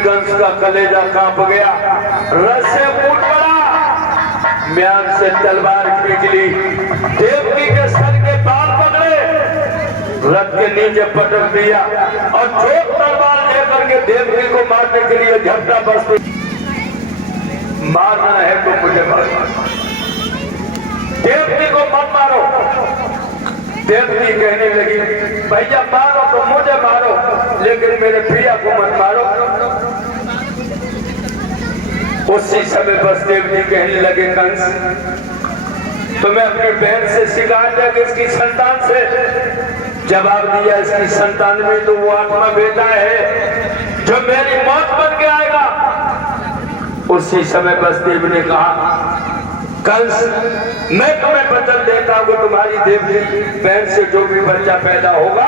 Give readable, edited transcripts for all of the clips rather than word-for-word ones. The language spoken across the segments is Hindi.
कंस का कलेजा कांप गया, रथ से फूट पड़ा, म्यान से तलवार खींच ली, देवकी के सर के बाल पकड़े, रथ के नीचे पटक दिया और चोट तलवार लेकर के देवकी को मारने के लिए झपटा बसते। मारना है तो मुझे मारो, देवकी को मत मारो। देवकी कहने लगी भैया मारो तो मुझे मारो, लेकिन मेरे प्रिया को मत मारो। उसी समय बसदेव जी कहने लगे कंस तो मैं अपनी बहन से शिकायत है कि इसकी संतान से। जवाब दिया इसकी संतान में तो वो आत्मा बेटा है जो मेरी मौत बन के आएगा। उसी समय बसदेव ने कहा कंस मैं तुम्हें वचन देता हूं तुम्हारी देवकी बहन से जो भी बच्चा पैदा होगा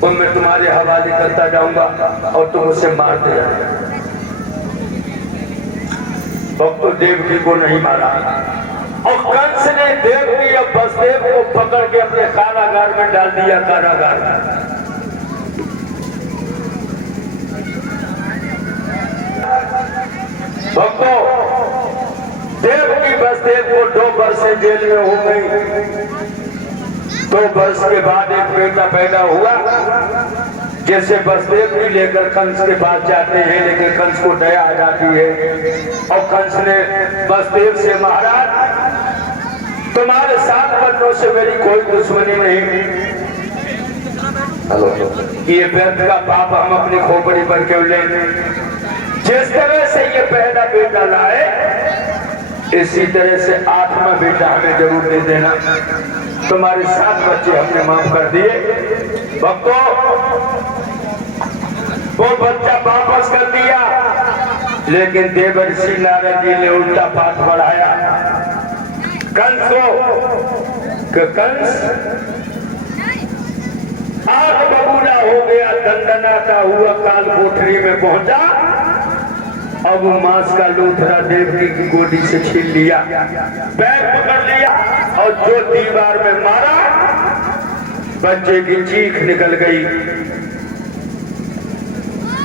वो मैं तुम्हारे हवाले करता जाऊंगा और तुम उसे मार दे जाएगा। तो देवकी को नहीं मारा और कंस ने देवकी और बसदेव को पकड़ के अपने कारागार में डाल दिया। कारागार भक्तों देवकी बसदेव को 2 वर्ष से जेल में हो गई। 2 वर्ष के बाद एक बेटा पैदा हुआ जैसे बसदेव भी लेकर कंस के पास जाते हैं, लेकिन कंस को दया आ जाती है और कंस ने बसदेव से महाराज तुम्हारे 7 वर्षों से मेरी कोई दुश्मनी नहीं, ये व्यर्थ का पाप हम अपनी खोपड़ी पर क्यों लें। जिस तरह से ये पहला बेटा लाए इसी तरह से 8वां बेटा हमें जरूर दे देना। तुम्हारे 7 बच्चे हमने माफ कर दिए। भक्तों वो बच्चा वापस कर दिया, लेकिन देवर्षि नारद जी ने उल्टा पाठ बढ़ाया कंस को। कंस आग बबूला हो गया, दंडनाता हुआ काल कोठरी में पहुंचा। अब मांस का लूथरा देवकी की गोदी से छीन लिया, पैर पकड़ लिया और जो दीवार में मारा बच्चे की चीख निकल गई।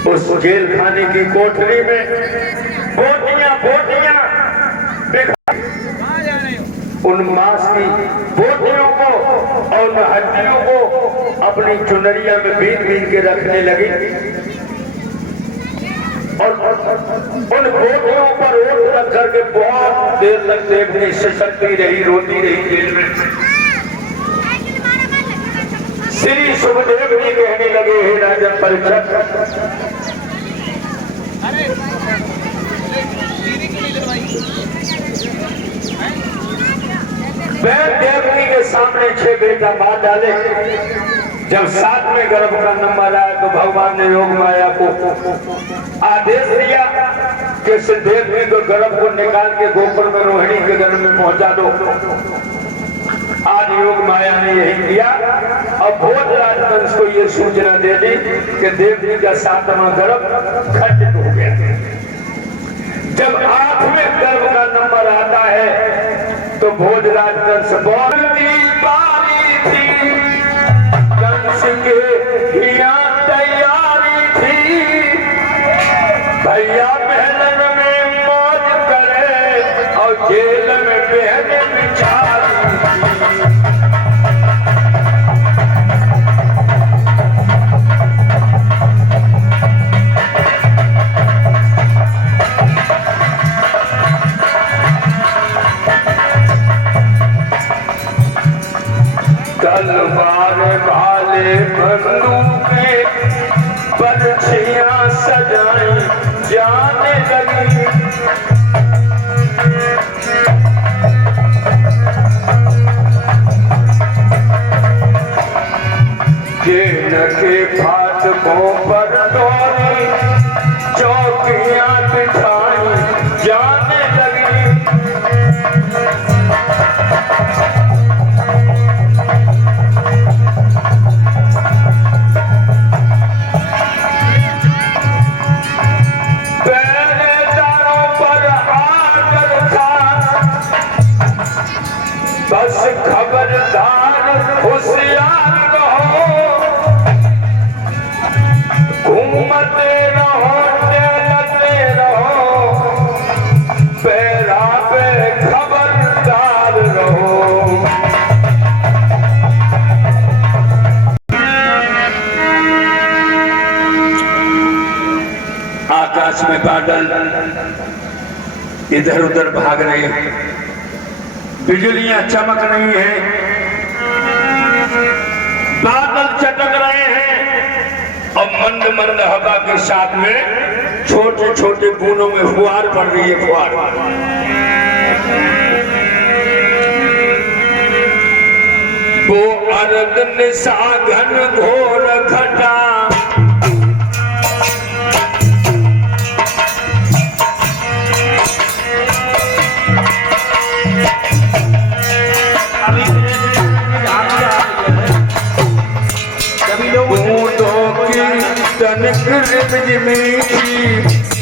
उस जेल खाने की कोठरी में बोटियां उन मांस की बोटियों को और उन हड्डियों को अपनी चुनरिया में बीन के रखने लगी और उन बोटियों पर ओट रख करके बहुत देर तक देवकी सशक्ति रही, रोती रही जेल में। श्री सुखदेव जी कहने लगे हे राजन परीक्षक देवकी के सामने 6 बेटा मार डाले। जब 7वें गर्भ का नंबर आया तो भगवान ने योग माया को आदेश दिया कि देवकी को गर्भ को निकाल के गोकुल में रोहिणी के गर्भ में पहुंचा दो। आज योग माया ने यही किया और भोजराज कंस को यह सूचना दे दी कि देवकी का 7वां गर्भ खंडित हो गया। जब 8वें गर्भ का नंबर आता है तो भोजराज कंस बोलती पारी थी, कंस के यहाँ तैयारी थी, भैया महलन में मौज करे और जेल में बहन बिचारी। तलवार भाले बंदूकें पर्चियां सजाई जाने लगी। जेल के फाटकों पर दौड़ी चौकियां बिठाई जाने लगी। बस खबरदार होशियार रहो, घूमते रहो में बादल इधर उधर भाग रहे हैं, बिजलियां चमक रही हैं, बादल चटक रहे हैं और मंद मंद हवा के साथ में छोटे छोटे बूंदों में फुहार पड़ रही है। फुहार वो अर्ध निशाघन घोर घटा बूंदों की तनक रिमझिमी